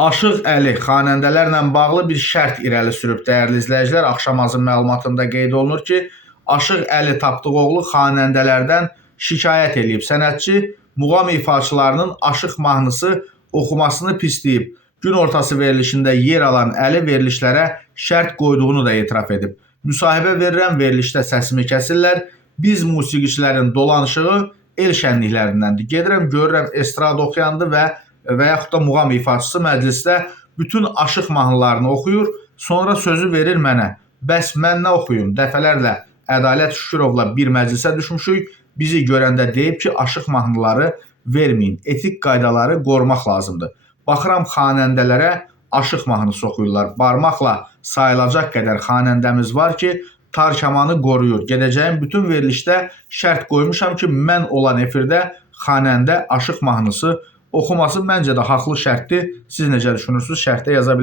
Aşıq Əli xanəndələrlə bağlı bir şərt irəli sürüb, dəyərli izləyicilər. Axşamazın məlumatında qeyd olunur ki, Aşıq Əli Tapdıqoğlu xanəndələrdən şikayət edib. Sənətçi muğam ifaçılarının Aşıq mahnısı oxumasını pisləyib. Gün ortası verilişində yer alan Əli verilişlərə şərt qoyduğunu da etiraf edib. Müsahibə verirəm, verilişdə səsimi kəsirlər. Biz musiqiçilərin dolanışığı el şənliklərindəndir. Gedirəm, görürəm estrada oxuyandı və yaxud da muğam ifaçısı məclisdə bütün Aşıq mahnılarını oxuyur, sonra sözü verir mənə. Bəs mən nə oxuyum? Dəfələrlə Ədalət Şükürovla bir məclisə düşmüşük. Bizi görəndə deyib ki, Aşıq mahnıları verməyin, etik qaydaları qorumaq lazımdır. Baxıram xanəndələrə Aşıq mahnısı oxuyurlar. Barmaqla sayılacaq qədər xanəndəmiz var ki, tar kamanı qoruyur. Gedəcəyim bütün verilişdə şərt qoymuşam ki, mən olan efirdə xanəndə Aşıq mahnısı oxuması məncə də haqlı şərtdir. Siz necə düşünürsünüz? Şərtdə yaza bilərsiniz.